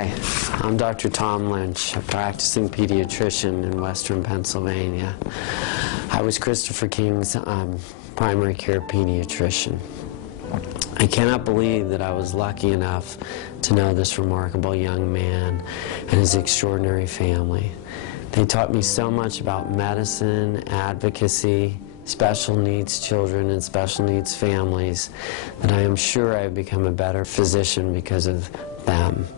Hi, I'm Dr. Tom Lynch, a practicing pediatrician in Western Pennsylvania. I was Kristopher King's primary care pediatrician. I cannot believe that I was lucky enough to know this remarkable young man and his extraordinary family. They taught me so much about medicine, advocacy, special needs children and special needs families that I am sure I've become a better physician because of them.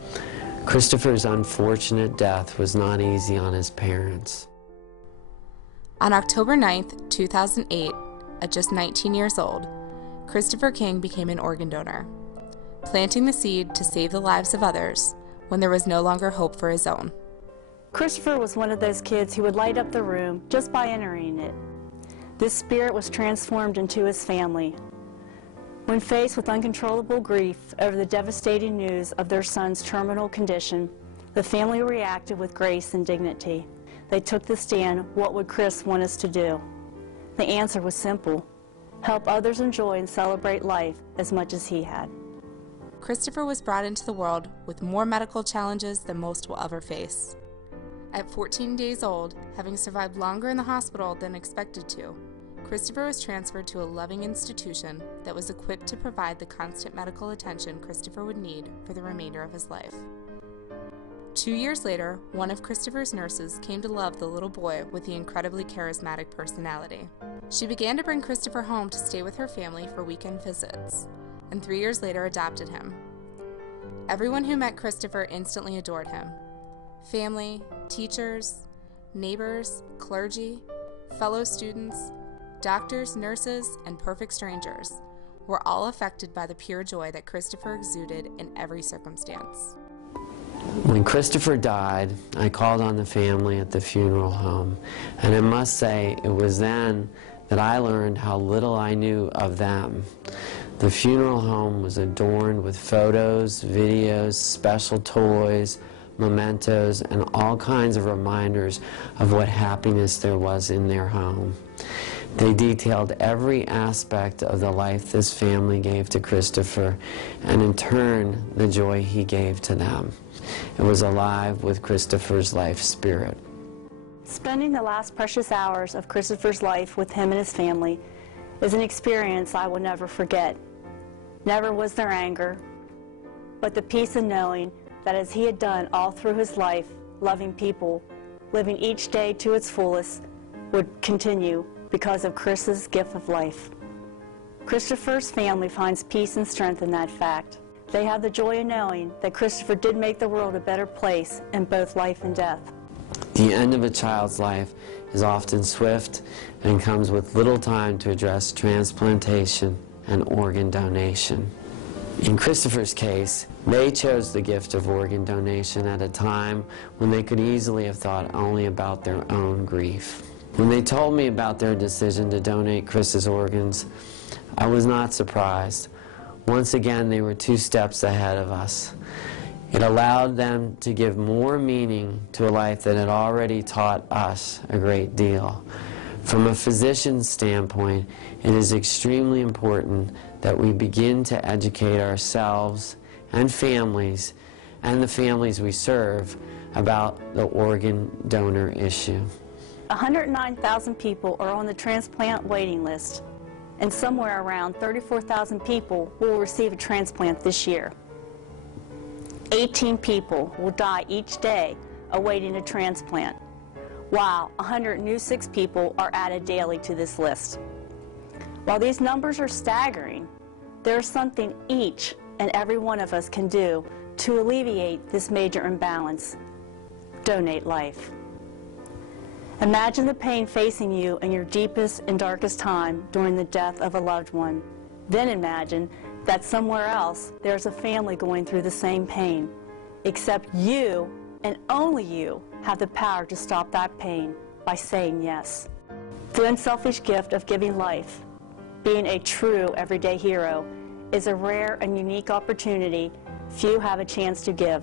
Kristopher's unfortunate death was not easy on his parents. On October 9th, 2008, at just 19 years old, Kristopher King became an organ donor, planting the seed to save the lives of others when there was no longer hope for his own. Kristopher was one of those kids who would light up the room just by entering it. This spirit was transformed into his family. When faced with uncontrollable grief over the devastating news of their son's terminal condition, the family reacted with grace and dignity. They took the stand, what would Chris want us to do? The answer was simple: help others enjoy and celebrate life as much as he had. Kristopher was brought into the world with more medical challenges than most will ever face. At 14 days old, having survived longer in the hospital than expected to, Kristopher was transferred to a loving institution that was equipped to provide the constant medical attention Kristopher would need for the remainder of his life. 2 years later, one of Kristopher's nurses came to love the little boy with the incredibly charismatic personality. She began to bring Kristopher home to stay with her family for weekend visits, and 3 years later adopted him. Everyone who met Kristopher instantly adored him. Family, teachers, neighbors, clergy, fellow students, doctors, nurses, and perfect strangers were all affected by the pure joy that Kristopher exuded in every circumstance. When Kristopher died, I called on the family at the funeral home, and I must say it was then that I learned how little I knew of them. The funeral home was adorned with photos, videos, special toys, mementos, and all kinds of reminders of what happiness there was in their home. They detailed every aspect of the life this family gave to Kristopher, and in turn, the joy he gave to them. It was alive with Kristopher's life spirit. Spending the last precious hours of Kristopher's life with him and his family is an experience I will never forget. Never was there anger, but the peace of knowing that as he had done all through his life, loving people, living each day to its fullest, would continue because of Chris's gift of life. Kristopher's family finds peace and strength in that fact. They have the joy of knowing that Kristopher did make the world a better place in both life and death. The end of a child's life is often swift and comes with little time to address transplantation and organ donation. In Kristopher's case, they chose the gift of organ donation at a time when they could easily have thought only about their own grief. When they told me about their decision to donate Chris's organs, I was not surprised. Once again, they were 2 steps ahead of us. It allowed them to give more meaning to a life that had already taught us a great deal. From a physician's standpoint, it is extremely important that we begin to educate ourselves and families, and the families we serve, about the organ donor issue. 109,000 people are on the transplant waiting list, and somewhere around 34,000 people will receive a transplant this year. 18 people will die each day awaiting a transplant, while 106 people are added daily to this list. While these numbers are staggering, there is something each and every one of us can do to alleviate this major imbalance: donate life. Imagine the pain facing you in your deepest and darkest time during the death of a loved one. Then imagine that somewhere else there's a family going through the same pain, except you, and only you, have the power to stop that pain by saying yes. The unselfish gift of giving life, being a true everyday hero, is a rare and unique opportunity few have a chance to give.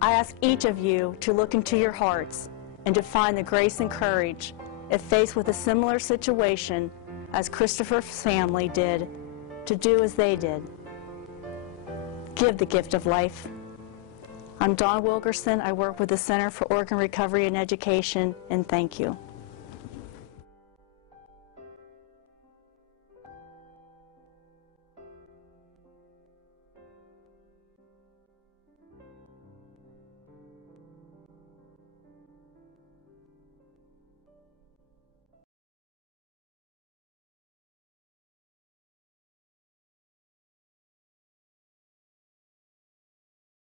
I ask each of you to look into your hearts and to find the grace and courage if faced with a similar situation as Kristopher's family did, to do as they did. Give the gift of life. I'm Dawn Wilgerson. I work with the Center for Organ Recovery and Education, and thank you.